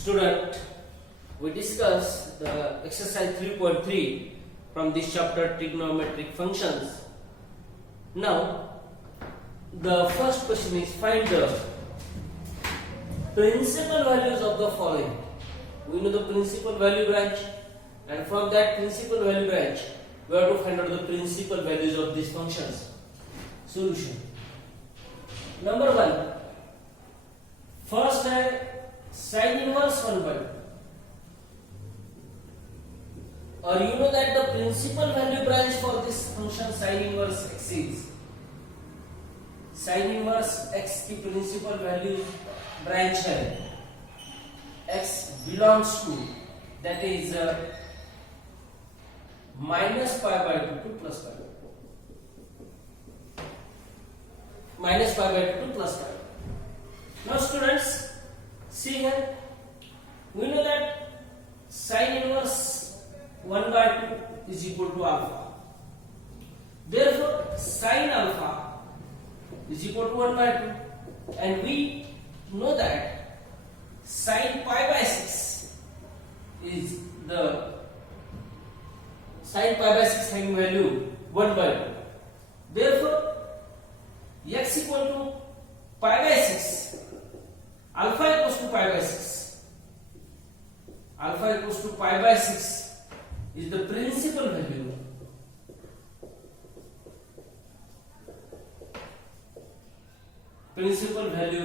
Student, we discussed the exercise 3.3 from this chapter trigonometric functions. Now, the first question is find the principal values of the following. We know the principal value branch, and from that principal value branch, we have to find out the principal values of these functions. Solution. Number 1. First है sin inverse 1 by 2. Or you know that the principal value branch for this function sin inverse x is sin inverse x की principal value branch है x belongs to, that is minus pi by 2 to plus pi by 2. Minus pi by 2 to plus pi by 2. Now students, see here, we know that sin inverse 1 by 2 is equal to alpha. Therefore, sin alpha is equal to 1 by 2. And we know that sin pi by 6 is the sin pi by 6 having value 1 by 2. Therefore, x equal to pi by 6, alpha equals to pi by 6. Alpha equals to pi by 6 is the principal value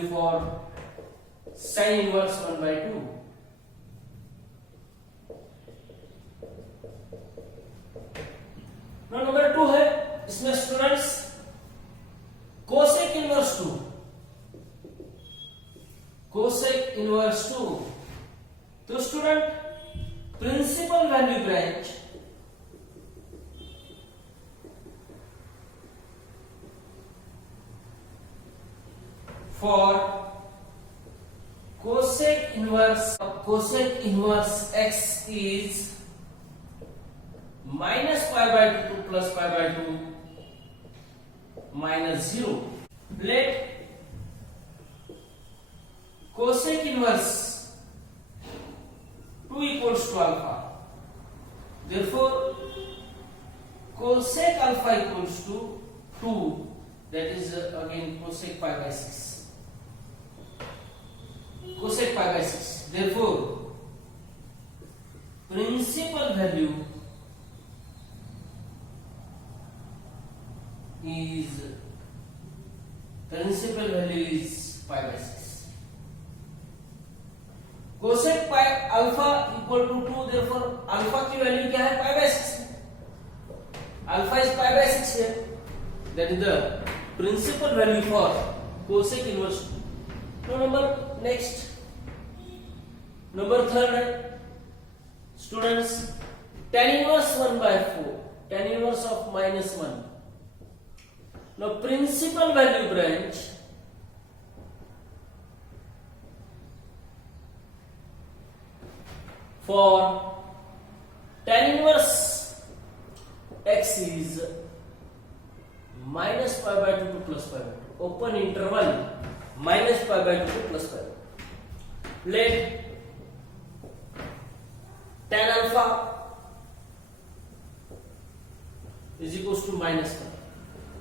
for sin inverse 1 by 2. Now number 2 है, इसमें students cosec inverse 2. Cosec inverse 2. तो student principal value branch for cosec inverse x is minus pi by 2 to plus pi by 2 minus 0. Let cosec inverse 2 equals to alpha. Therefore, cosec alpha equals to 2, that is again cosec pi by 6. Cosec pi by 6. Therefore, principal value is pi by 6. Cosec pi alpha equal to 2, therefore alpha की value क्या है? pi by 6. Alpha is pi by 6 here. That is the principal value for cosec inverse 2. Now number 3 students, tan inverse 1 by 4, tan inverse of minus 1. Now principal value branch for tan inverse x is minus pi by 2 to plus pi by 2. Open interval minus pi by 2 to plus pi by 2. Let tan alpha is equals to minus 1.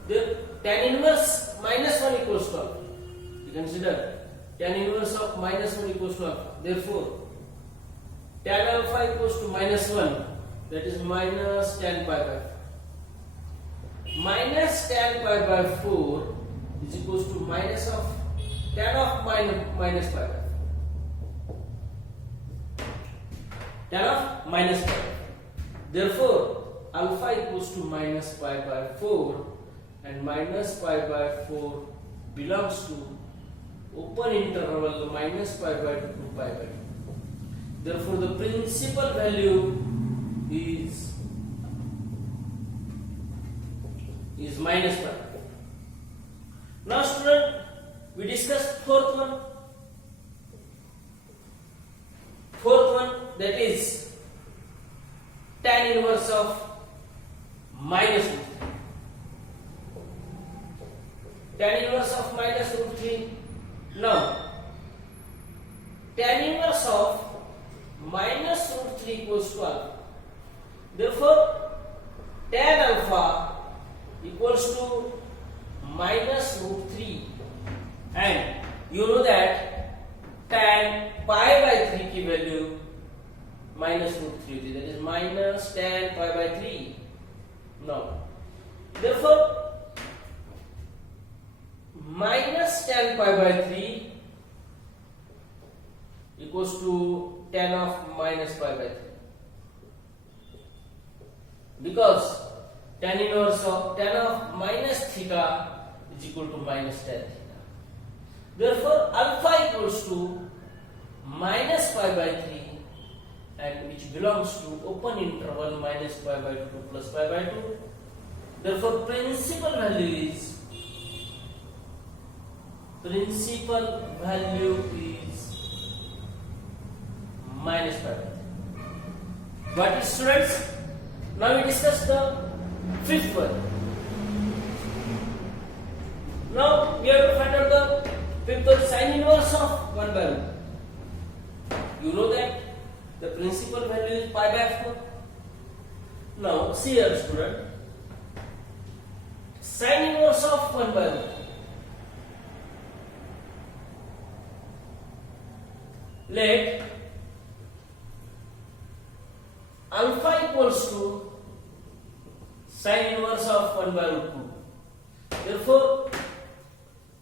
Then tan inverse minus 1 equals to alpha. You consider tan inverse of minus 1 equals to alpha. Therefore, tan alpha equals to minus 1, that is minus tan pi by 4. Minus tan pi by 4 is equals to minus of tan of minus pi by 4. Tan of minus pi by 4. Therefore, alpha equals to minus pi by 4, and minus pi by 4 belongs to open interval minus pi by 2 to pi by 2. Therefore, the principal value is minus pi. Now, student, we discussed fourth one. That is tan inverse of minus root 3. Tan inverse of minus root 3. Now, tan inverse of equals to alpha. Therefore, tan alpha equals to minus root 3, and you know that tan pi by 3 की value minus root 3 होती है, that is minus tan pi by 3. Now, therefore, minus tan pi by 3 equals to tan of minus pi by 3, because tan inverse of tan of minus theta is equal to minus tan theta. Therefore, alpha equals to minus pi by 3, and which belongs to open interval minus pi by 2 to plus pi by 2. Therefore, principal value is minus pi by 3. Got it, students? Now we discuss the fifth one. Now we have to find out the fifth one, sin inverse of 1 by root. You know that the principal value is pi by 4. Now see here, student, sin inverse of 1 by root. Let alpha equals to sin inverse of 1 by root 2. Therefore,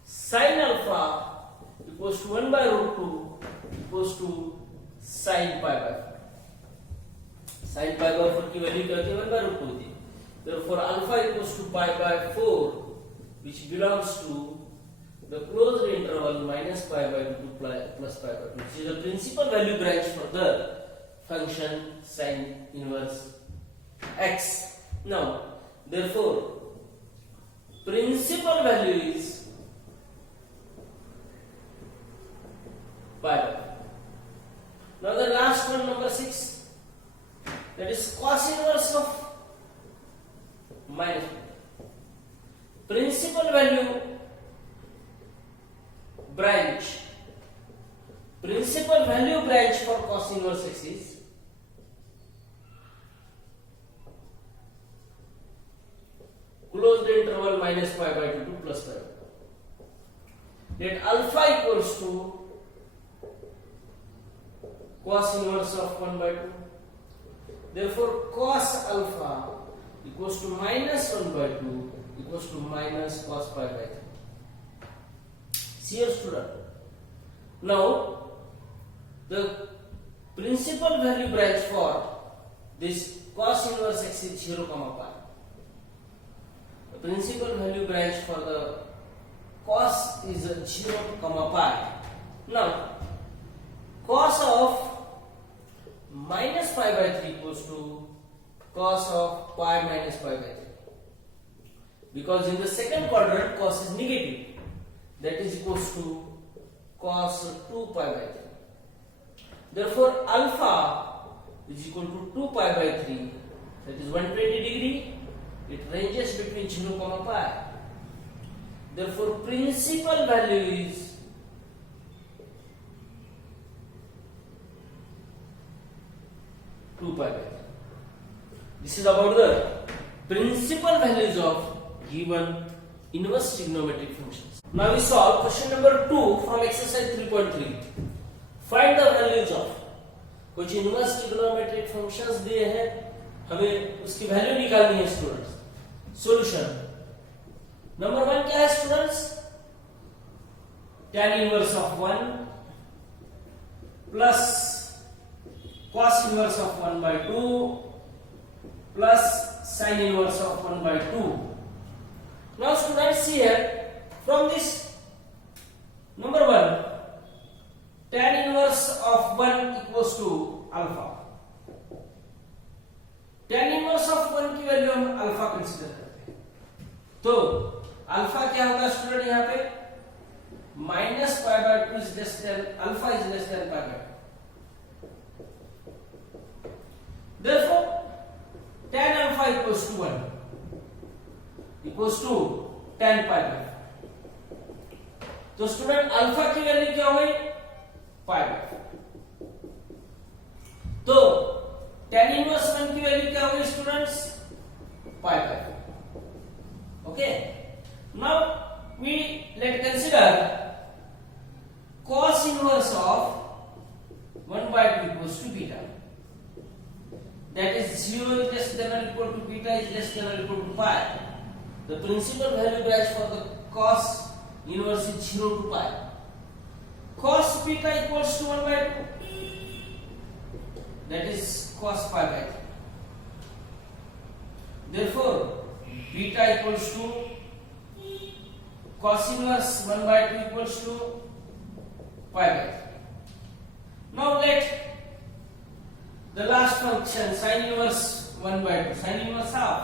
sin alpha equals to 1 by root 2 equals to sin pi by 4. Sin pi by 4 की value क्या होती है? 1 by root 2 होती है. Therefore, alpha equals to pi by 4, which belongs to the closed interval minus pi by 2 to plus pi by 2. This is the principal value branch for the function sin inverse x. Now, therefore, principal value is pi by 4. Now the last one, number 6, that is cos inverse of minus 1. Principal value branch. Principal value branch for cos inverse x is closed interval minus pi by 2 to plus pi by 2. Let alpha equals to cos inverse of 1 by 2. Therefore, cos alpha equals to minus 1 by 2 equals to minus cos pi by 3. See here, student. Now, the principal value branch for this cos inverse x is 0, pi. The principal value branch for the cos is 0, pi. Now, cos of minus pi by 3 equals to cos of pi minus pi by 3. Because in the second quadrant cos is negative, that is equals to cos 2 pi by 3. Therefore, alpha is equal to 2 pi by 3, that is 120 degree. It ranges between 0, pi. Therefore, principal value is pi by 3. This is about the principal values of given inverse trigonometric functions. Now we solve question number 2 from exercise 3.3. Find the values of कुछ inverse trigonometric functions दिए हैं, हमें उसकी value निकालनी है students. Solution number 1 क्या है students? tan inverse of 1 plus cos inverse of 1 by 2 plus sin inverse of 1 by 2. Now students, see here, from this number 1, tan inverse of 1 equals to alpha. tan inverse of 1 की value हम alpha consider करते हैं, तो alpha क्या होगा student? यहाँ पे minus pi by 2 is less than alpha is less than pi by 2. Therefore, tan alpha equals to 1 equals to tan pi by 4. तो स्टूडेंट अल्फा की वैल्यू क्या हुई? Pi by 4. तो tan इनवर्स 1 की वैल्यू क्या होगी students? Pi by 4. Okay, now we let consider cos inverse of 1 by 2 equals to beta. That is 0 is less than or equal to beta is less than or equal to pi. The principal value branch for the cos inverse is 0 to pi. Cos beta equals to 1 by 2. That is cos pi by 3. Therefore, beta equals to cos inverse 1 by 2 equals to pi by 3. Now let the last function sin inverse 1 by 2, sin inverse half.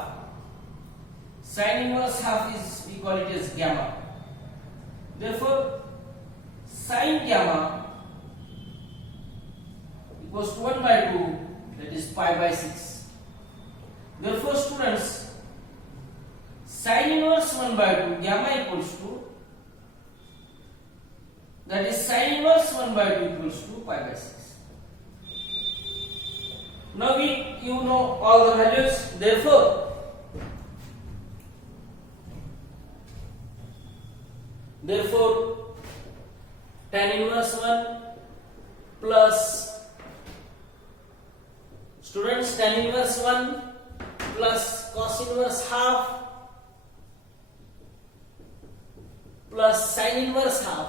Sin inverse half is, we call it as gamma. Therefore, sin gamma equals to 1 by 2, that is pi by 6. Therefore, students, sin inverse 1 by 2 gamma equals to, that is sin inverse 1 by 2 equals to pi by 6. Now you know all the values. Therefore tan inverse 1 plus, students, tan inverse 1 plus cos inverse half plus sin inverse half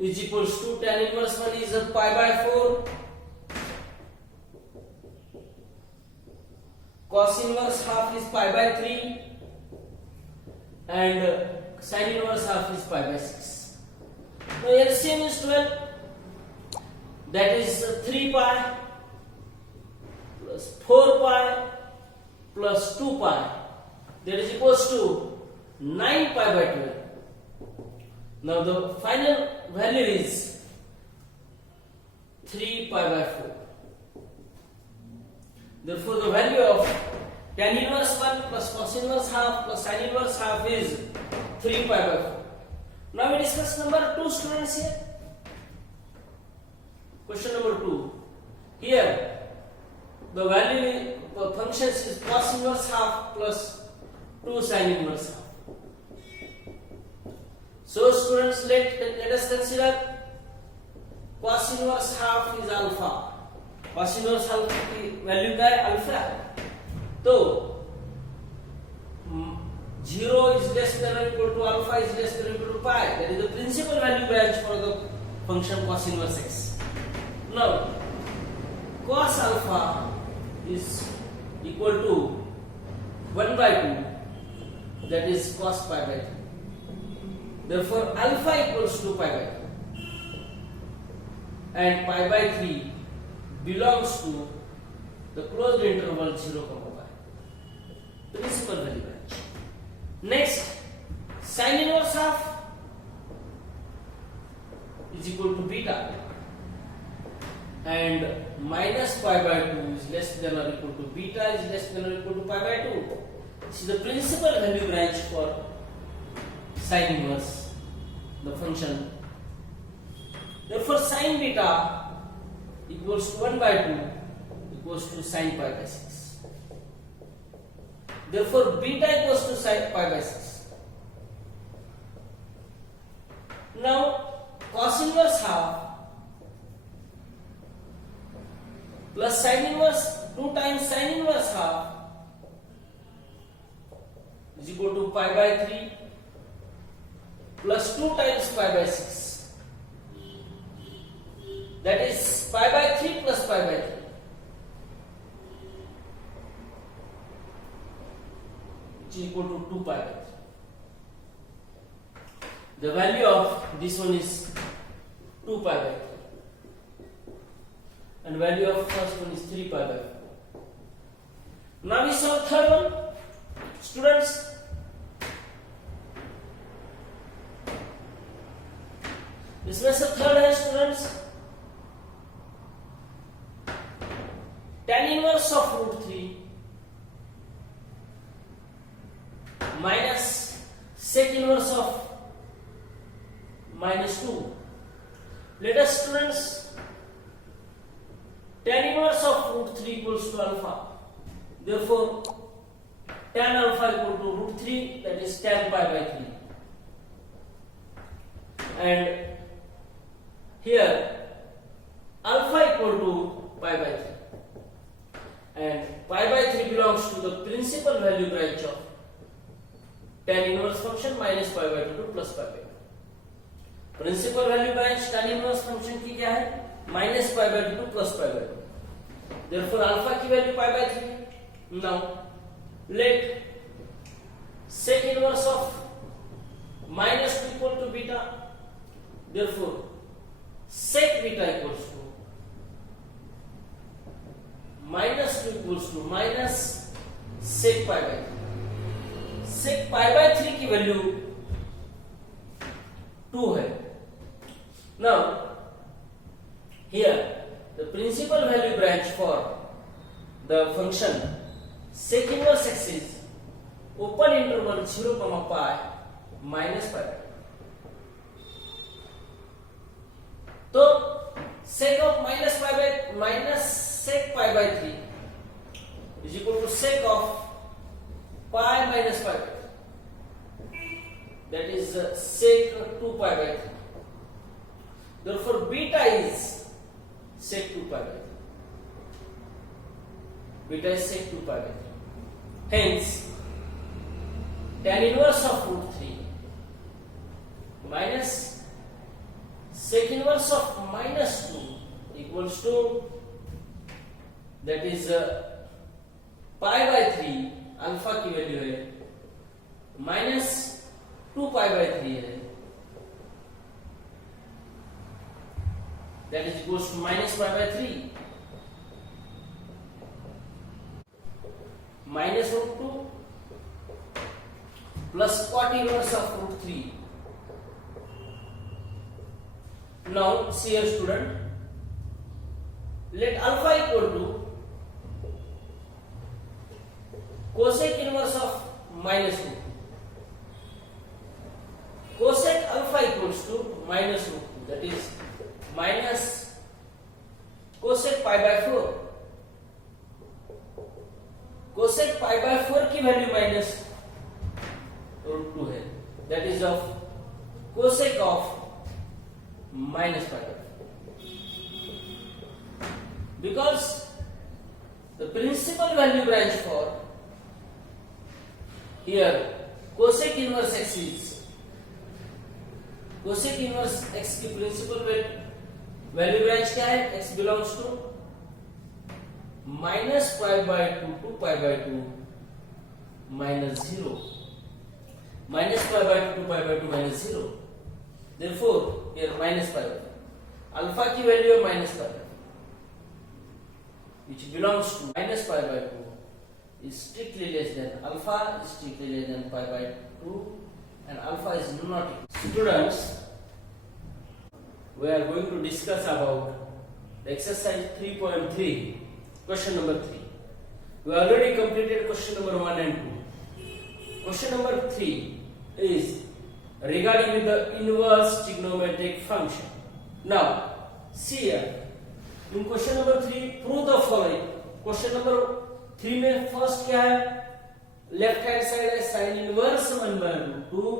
is equals to, tan inverse 1 is a pi by 4, cos inverse half is pi by 3, and sin inverse half is pi by 6. Now LCM is 12, that is 3 pi plus 4 pi plus 2 pi, that is equals to 9 pi by 12. Now the final value is 3 pi by 4. Therefore the value of tan inverse 1 plus cos inverse half plus sin inverse half is 3 pi by 4. Now we discuss number 2, students. Here question number 2. Here the value of functions is cos inverse half plus 2 sin inverse half. So students, let us consider cos inverse half is alpha. Cos inverse half की value क्या है? Alpha. तो 0 is less than or equal to alpha is less than or equal to pi. That is the principal value branch for the function cos inverse x. Now cos alpha is equal to 1 by 2, that is cos pi by 3. Therefore alpha equals to pi by 2 and pi by 3 belongs to the closed interval 0, pi. Principal value branch. Next, sin inverse half is equal to beta and minus pi by 2 is less than or equal to beta is less than or equal to pi by 2. This is the principal value branch for sin inverse, the function. Therefore sin beta equals to 1 by 2 equals to sin pi by 6. Therefore beta equals to sin pi by 6. Now cos inverse half plus sin inverse 2 times sin inverse half is equal to pi by 3 plus 2 times pi by 6. That is pi by 3 plus pi by 3, which is equal to 2 pi by 3. The value of this one is 2 pi by 3 and value of first one is 3 pi by 4. Now we solve third one, students. इसमें से third है students, tan inverse of root 3 minus sec inverse of minus 2. Let us students tan inverse of root 3 equals to alpha. Therefore, tan alpha equal to root 3, that is tan pi by 3. And here alpha equal to pi by 3. And pi by 3 belongs to the principal value branch of tan inverse function minus pi by 2 to plus pi by 2. Principal value branch tan inverse function की क्या है? Minus pi by 2 to plus pi by 2. Therefore alpha की value pi by 3. Now let sec inverse of minus 2 equal to beta. Therefore sec beta equals to minus 2 equals to minus sec pi by 3. sec pi by 3 की value 2 है. Now here the principal value branch for the function sec inverse x is open interval 0 comma pi minus pi. तो sec of minus sec pi by 3 is equal to sec of pi minus pi by 3. That is sec 2 pi by 3. Therefore beta is sec 2 pi by 3. Beta is sec 2 pi by 3. Hence tan inverse of root 3 minus sec inverse of minus 2 equals to, that is pi by 3. Alpha की value है minus 2 pi by 3 है, that is equals to minus pi by 3 minus root 2 plus cot inverse of root 3. Now see here student, let alpha equal to cosec inverse of minus 2. Cosec alpha equals to minus root 2, that is minus cosec pi by 4. cosec pi by 4 की value minus root 2 है, that is of cosec of minus pi by 4. Because the principal value branch for here cosec inverse x is, cosec inverse x की principal value branch क्या है? x belongs to minus pi by 2 to pi by 2 minus 0. Minus pi by 2 to pi by 2 minus 0. Therefore here minus pi by alpha की value है minus pi by, which belongs to minus pi by 2 is strictly less than alpha, is strictly less than pi by 2, and alpha is not equal. Students, we are going to discuss about exercise 3.3, question number 3. We already completed question number 1 and 2. Question number 3 is regarding with the inverse trigonometric function. Now see here, in question number 3 prove the following. Question number 3 में first क्या है? Left hand side है sin inverse 1 by root 2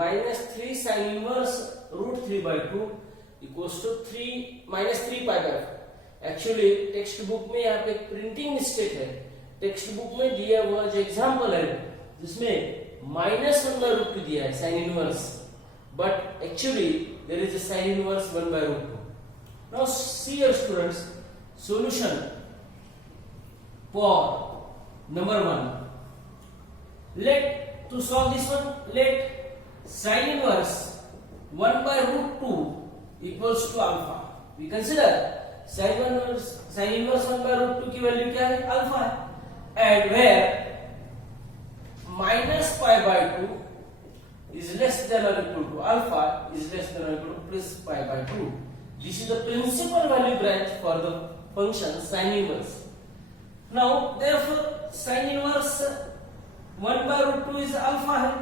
minus 3 sin inverse root 3 by 2 equals to 3 minus 3 pi by 4. Actually text book में यहाँ पे printing mistake है. Text book में दिया हुआ जो एग्जांपल है जिसमें माइनस 1 by root 2 दिया है sin inverse, but actually there is a sin inverse 1 by root 2. Now see your students, solution for number 1. Let to solve this one, let sin inverse 1 by root 2 equals to alpha. We consider sin inverse 1 by root 2 की value क्या है? Alpha है. And where minus pi by 2 is less than or equal to alpha is less than or equal to plus pi by 2. This is the principal value branch for the function sin inverse. Now therefore sin inverse 1 by root 2 is alpha है,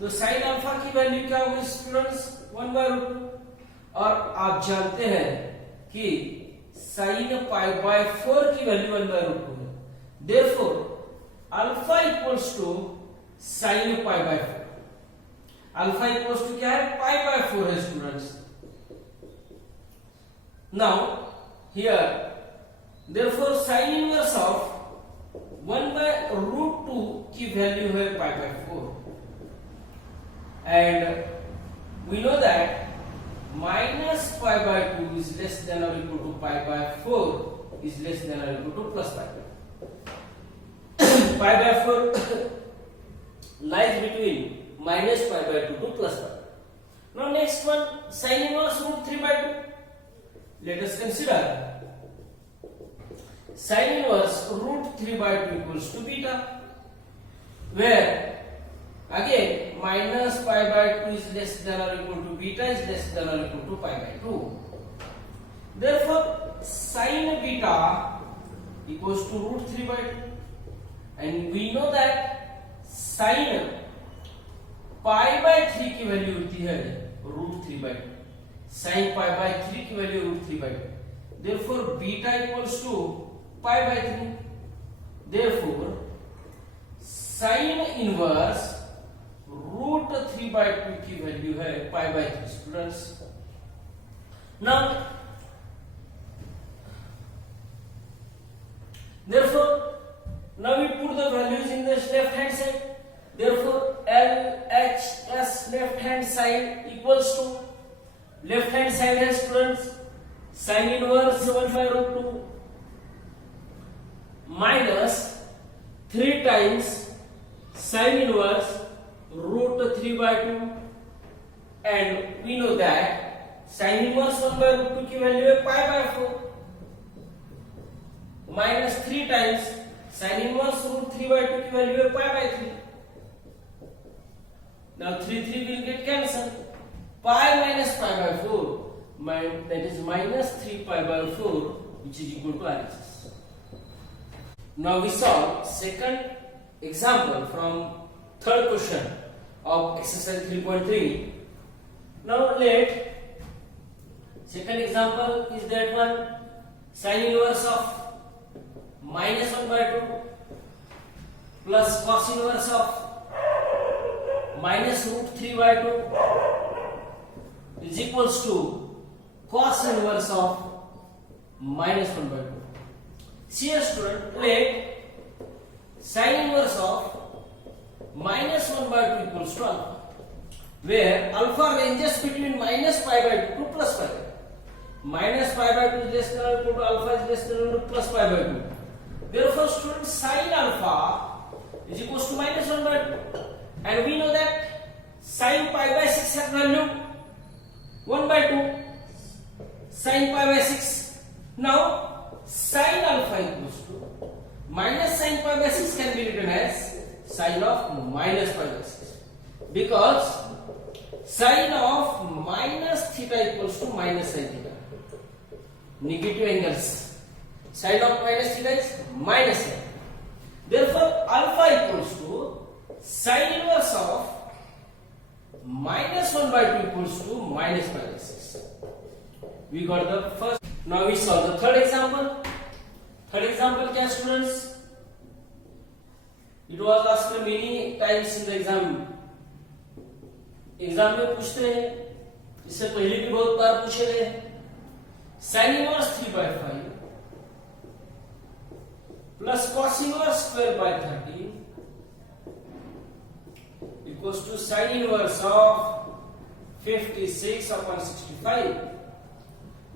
तो sin alpha की value क्या होगी students? 1 by root 2. और आप जानते हैं कि sin पाई बाय 4 की वैल्यू 1/√2 है। Therefore alpha equals to sin pi by 4। Alpha equals to क्या है, पाई बाय 4 है students. Now here therefore sin inverse of 1/√2 की वैल्यू है pi by 4 and we know that minus pi by 2 is less than or equal to pi by 4 is less than or equal to plus pi by 2. Pi by 4 lies between minus pi by 2 to plus pi. Now next one, sin inverse root 3 by 2. Let us consider sin inverse root 3 by 2 equals to beta, where again minus pi by 2 is less than or equal to beta is less than or equal to pi by 2. Therefore sin beta equals to root 3 by 2, and we know that sin pi by 3 की value होती है root 3 by 2. sin pi by 3 की value root 3 by 2. Therefore beta equals to pi by 3. Therefore sin inverse root 3 by 2 की value है pi by 3 students. Now therefore now we put the values in the left hand side, therefore LHS left hand side equals to left hand side है students sin inverse 1/√2 minus 3 times sin inverse root 3 by 2, and we know that sin inverse 1/√2 की value है pi by 4 minus 3 times sin inverse root 3 by 2 की value है pi by 3. Now 3 will get cancelled. Pi minus pi by 4, that is minus 3 pi by 4, which is equal to RHS. Now we solve second example from third question of exercise 3.3. Now let second example is that one, sin inverse of minus 1/2 plus cos inverse of minus root 3 by 2 is equals to cos inverse of minus 1/2. See a student, let sin inverse of minus 1/2 equals to alpha, where alpha ranges between minus pi by 2 to plus pi by 2. Minus pi by 2 is less than or equal to alpha is less than or equal to plus pi by 2. Therefore student sin alpha is equals to minus 1/2, and we know that sin pi by 6 has value 1/2 sin pi by 6. Now sin alpha equals to minus sin pi by 6 can be written as sin of minus pi by 6, because sin of minus theta equals to minus sin theta. Negative angles. Sin of minus theta is minus sin. Therefore alpha equals to sin inverse of minus 1/2 equals to minus pi by 6. We got the first. Now we solve the third example. Third example क्या students? It was asked many times in the exam. Exam में पूछते हैं, इससे पहले भी बहुत बार पूछे गए। sin inverse 3/5 plus cos inverse 12/13 equals to sin inverse of 56/65.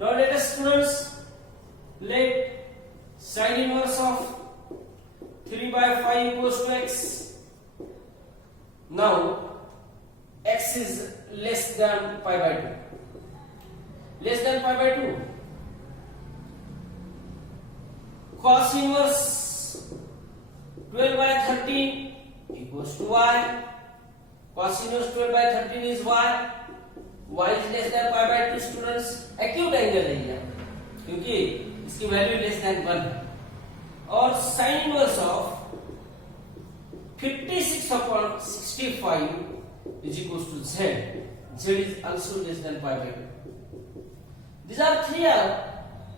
Now let us students, let sin inverse of 3/5 equals to x. Now x is less than pi by 2. Less than pi by 2. Cos inverse 12/13 equals to y. Cos inverse 12/13 is y. Y is less than pi by 2 students. Acute angle है ये, क्योंकि इसकी value less than 1 है। और sin inverse of 56/65 is equals to z. Z is also less than pi by 2. These are three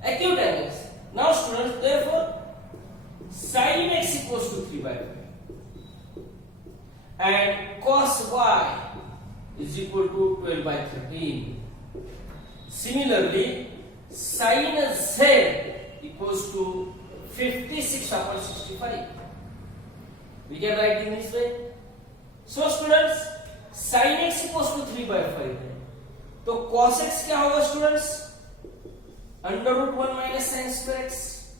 acute angles. Now students, therefore sin x equals to 3 by 5 and cos y is equal to 12 by 13. Similarly, sin z equals to 56 upon 65. We can write in this way. So students, sin x equals to 3 by 5 है, तो cos x क्या होगा students? Under root 1 minus sin square x.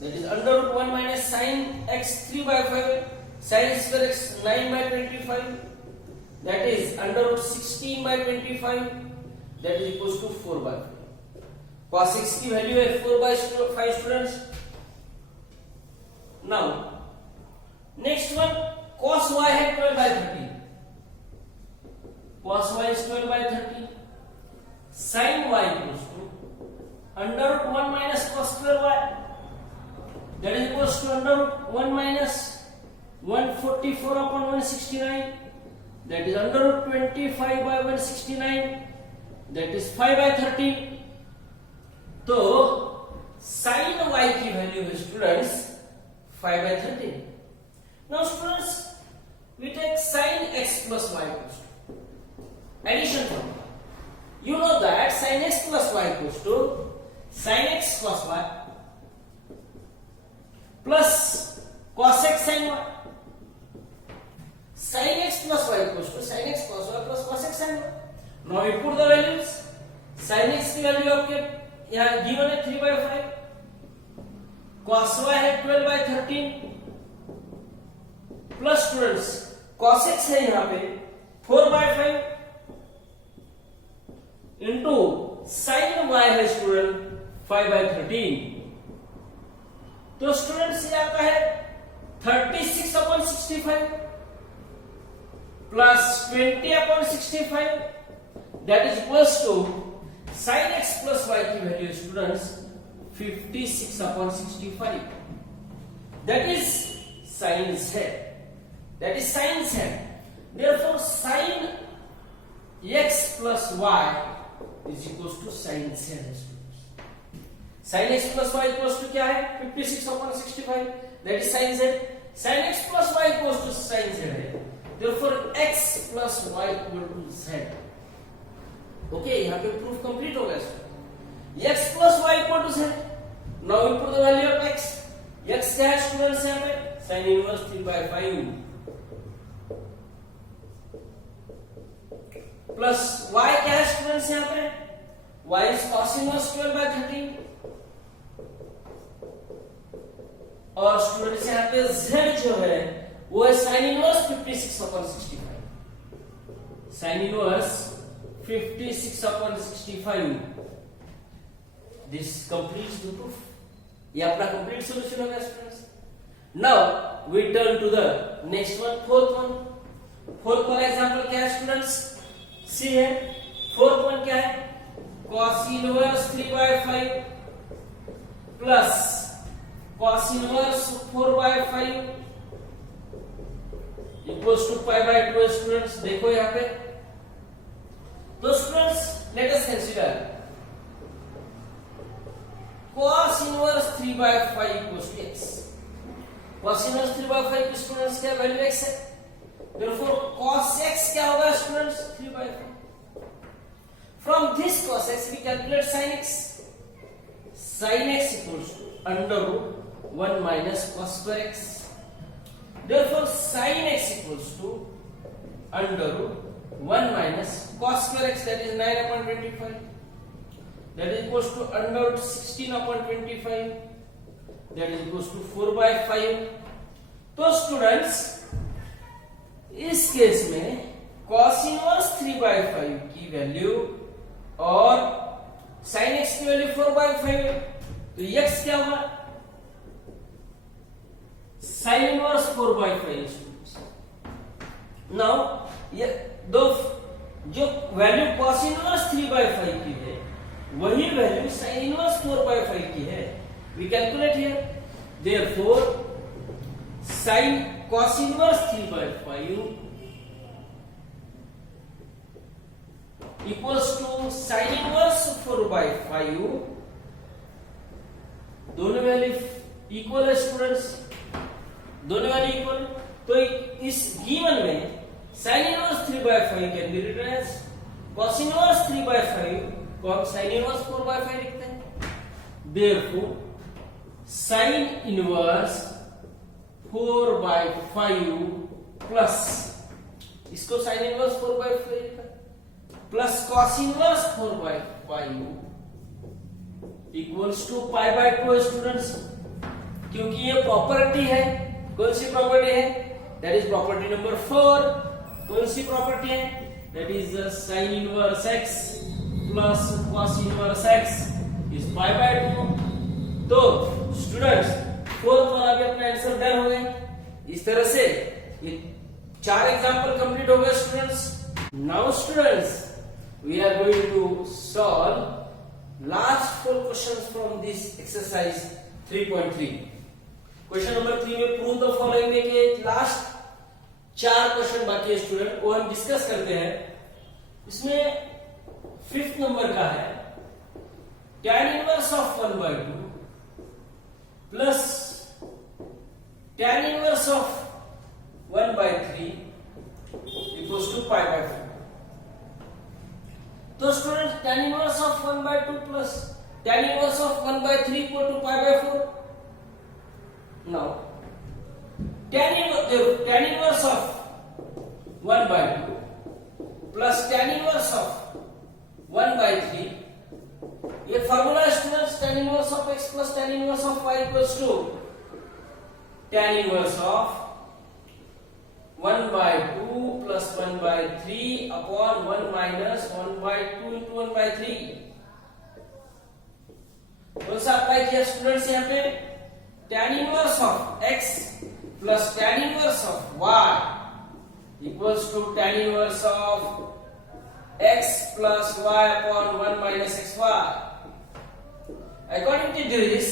That is under root 1 minus sin x 3 by 5. Sin square x 9 by 25. That is under root 16 by 25. That is equals to 4 by 5. Cos x की value है 4 by 5 students. Now next one, cos y है 12 by 30. Cos y is 12 by 30. Sin y equals to under root 1 minus cos square y. That is equals to under root 1 minus 144 upon 169. That is under root 25 by 169. That is 5 by 13. तो sin y की value है students 5 by 13. Now students, we take sin x plus y equals to addition formula. You know that sin x plus y equals to sin x plus y plus cos x sin y. Sin x plus y equals to sin x plus y plus cos x sin y. Now we put the values. Sin x की value आपके यहाँ given है 3 by 5. Cos y है 12 by 13. Plus students cos x है यहाँ पे 4 by 5 into sin y है student 5 by 13. तो स्टूडेंट्स ये आता है 36 upon 65 plus 20 upon 65. That is equals to sin x plus y की value students 56 upon 65. That is sin z. That is sin z. Therefore, sin x plus y is equals to sin z. Sin x plus y equals to क्या है? 56 upon 65. That is sin z. Sin x plus y equals to sin z है. Therefore, x plus y equal to z. Okay, यहाँ पे proof complete होगा इसमें. x plus y equal to z. Now we put the value of x. x क्या है students यहाँ पे? Sin inverse 3 by 5. Plus y क्या है स्टूडेंट्स यहाँ पे? y is cos inverse 12 by 13 और स्टूडेंट्स यहाँ पे z जो है वो है sin inverse 56 upon 65. sin inverse 56 upon 65. This completes the proof. ये अपना complete solution होगा students. Now we turn to the next one, fourth one. Fourth one example क्या है स्टूडेंट्स? सी है. फोर्थ वन क्या है? cos inverse 3 by 5 plus cos inverse 4 by 5 equals to pi by 2 students. देखो यहाँ पे. तो students let us consider cos inverse 3 by 5 equals to x. cos inverse 3 by 5 की स्टूडेंट्स क्या वैल्यू x है. Therefore, cos x क्या होगा students 3 by 5. From this cos x we calculate sin x. Sin x equals to under root 1 minus cos square x. Therefore, sin x equals to under root 1 minus cos square x, that is 9 upon 25. That is equals to under root 16 upon 25. That is equals to 4 by 5. तो students इस case में cos inverse 3 by 5 की value और sin x की value 4 by 5 है. तो x क्या होगा? sin inverse 4 by 5. नाउ ये दो जो वैल्यू cos इनवर्स 3 by 5 की है वही वैल्यू sin इनवर्स 4 by 5 की है. We calculate here. Therefore, sin cos inverse 3 by 5 equals to sine inverse 4/5, दोनों वैल्यू इक्वल है स्टूडेंट्स, दोनों वैल्यू इक्वल। तो इस गिवन में sine inverse 3/5 can be written as cos inverse 3/5 को हम साइन इनवर्स 4/5 लिखते हैं। देयरफॉर साइन इनवर्स 4/5 प्लस, इसको साइन इनवर्स 4/5 लिखा, plus cos inverse 4/5 equals to π/2 students, क्योंकि ये प्रॉपर्टी है। कौन सी प्रॉपर्टी है? That is property number 4। कौन सी प्रॉपर्टी है? That is sin inverse x plus cos inverse x is π/2। तो स्टूडेंट्स फोर्थ वाला भी अपना आंसर डन हो गया। इस तरह से ये 4 एग्जांपल कंप्लीट हो गए students. Now students we are going to solve last 4 questions from this exercise 3.3। Question number 3 में प्रूव द फॉलोइंग में के लास्ट 4 क्वेश्चन बाकी है स्टूडेंट, वो हम डिस्कस करते हैं। इसमें 5th नंबर का है tan inverse of 1/2 plus tan inverse of 1/3 equals to π/4। तो student tan inverse of 1/2 plus tan inverse of 1/3 equal to π/4। Now tan inverse of 1/2 plus tan inverse of 1/3, ये formula students tan inverse of x plus tan inverse of y equals to tan inverse of 1/2 plus 1/3 upon 1 minus 1/2 into 1/3। कौन सा apply किया students? यहाँ पे tan inverse of x plus tan inverse of y equals to tan inverse of x plus y upon 1 minus xy. According to this,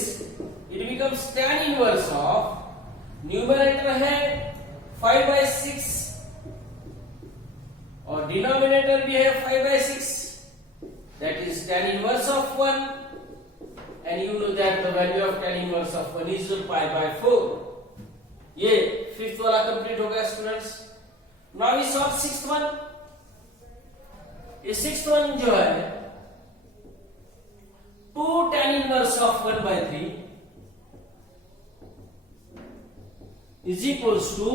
it becomes tan inverse of numerator है 5/6 और denominator भी है 5/6, that is tan inverse of 1, and you know that the value of tan inverse of 1 is π/4। ये 5th वाला complete हो गया students. Now we solve 6th one. ये 6th one जो है 2 tan inverse of 1/3 is equals to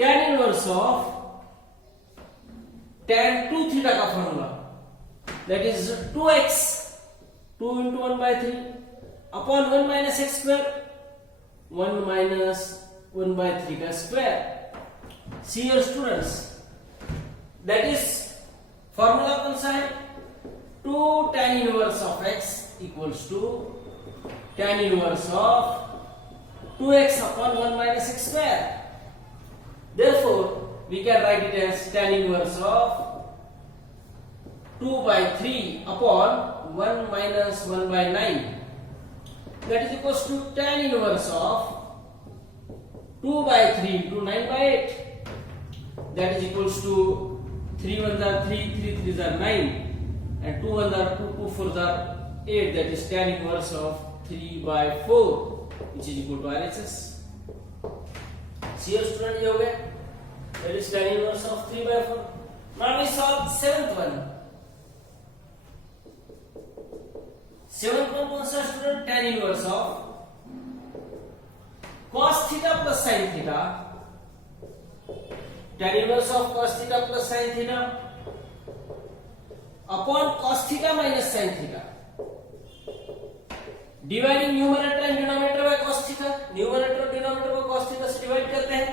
tan inverse of tan 2 theta का formula, that is 2x 2 into 1/3 upon 1 minus x square 1 minus 1/3 का square. See your students, that is formula कौन सा है? 2 tan inverse of x equals to tan inverse of 2x upon 1 minus x square। Therefore, we can write it as tan inverse of 2/3 upon 1 minus 1/9, that is equals to tan inverse of 2/3 into 9/8, that is equals to 3 1s are 3, 3 3s are 9, and 2 1s are 2, 2 4s are 8, that is tan inverse of 3/4, which is equal to RHS। See student, ये हो गया, that is tan inverse of 3/4। Now we solve 7th one। 7th one कौन सा student? tan inverse of cos theta plus sin theta, tan inverse of cos theta plus sin theta upon cos theta minus sin theta, dividing numerator and denominator by cos theta, numerator और denominator को cos theta से divide करते हैं,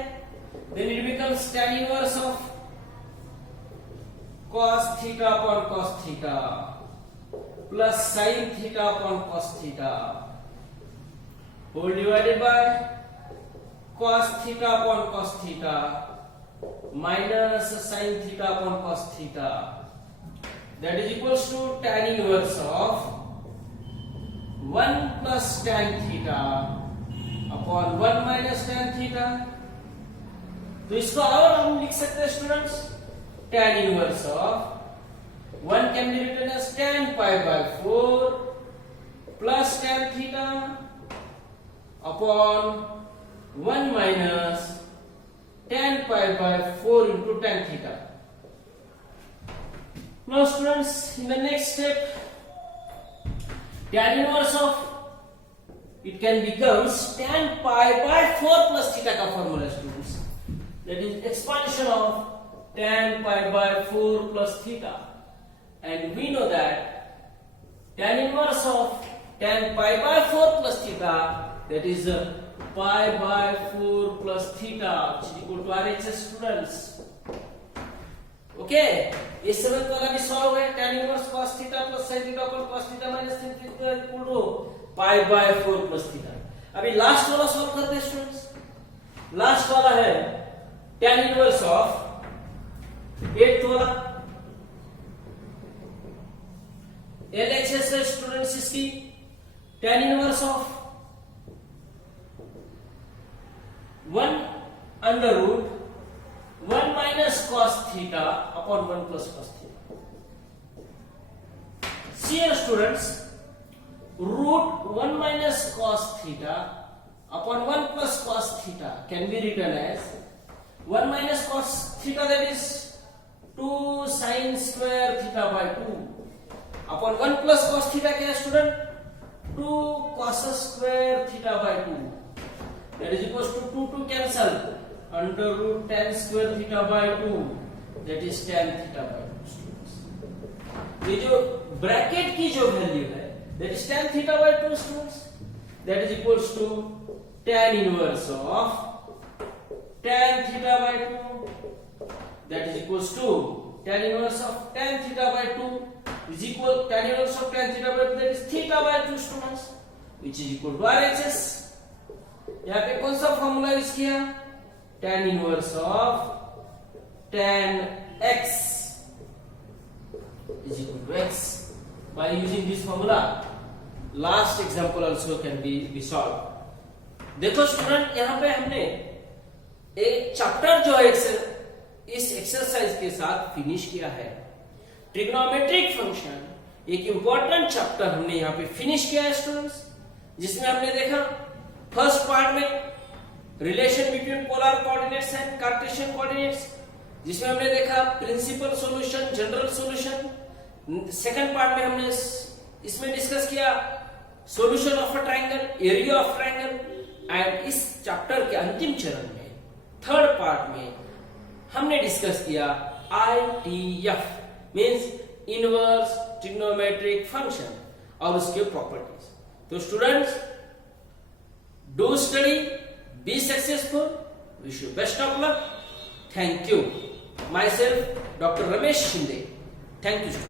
then it becomes tan inverse of cos theta upon cos theta plus sin theta upon cos theta whole divided by cos theta upon cos theta minus sin theta upon cos theta, that is equals to tan inverse of 1 plus tan theta upon 1 minus tan theta। तो इसको और हम लिख सकते हैं students tan inverse of 1 can be written as tan pi by 4 plus tan theta upon 1 minus tan pi by 4 into tan theta. Now students, in the next step, tan inverse of it can becomes tan pi by 4 plus theta का formula students. That is expansion of tan pi by 4 plus theta, and we know that tan inverse of tan pi by 4 plus theta, that is pi by 4 plus theta, which is equal to RHS students. Okay, इस समय वाला भी solve है. tan inverse cos theta plus sin theta upon cos theta minus sin theta equal to pi by 4 plus theta. अभी last वाला solve करते हैं students. Last वाला है tan inverse of 8th वाला. LHS है स्टूडेंट्स इसकी tan inverse of 1 under root 1 minus cos theta upon 1 plus cos theta. See here students, root 1 minus cos theta upon 1 plus cos theta can be written as 1 minus cos theta, that is 2 sin square theta by 2 upon 1 plus cos theta क्या है student? 2 cos square theta by 2, that is equals to 2 cancel under root tan square theta by 2, that is tan theta by 2 students. ये जो bracket की जो value है that is tan theta by 2 students, that is equals to tan inverse of tan theta by 2, that is equals to tan inverse of tan theta by 2 is equal tan inverse of tan theta by 2, that is theta by 2 students, which is equal to RHS. यहाँ पे कौन सा formula use किया? tan inverse of tan x is equal to x. By using this formula, last example also can be solved. देखो student, यहाँ पे हमने एक चैप्टर जो इस एक्सरसाइज के साथ फिनिश किया है. ट्रिग्नोमेट्रिक फंक्शन एक इंपॉर्टेंट चैप्टर हमने यहाँ पे फिनिश किया है स्टूडेंट्स, जिसमें हमने देखा फर्स्ट पार्ट में relation between polar coordinates and Cartesian coordinates, जिसमें हमने देखा principal solution, general solution. Second part में हमने इसमें डिस्कस किया solution of a triangle, area of triangle. And इस चैप्टर के अंतिम चरण में थर्ड पार्ट में हमने डिस्कस किया ITF means inverse trigonometric function और उसके प्रॉपर्टीज. तो students, do study, be successful, wish you best of luck. Thank you. Myself Dr. Ramesh Shinde. Thank you.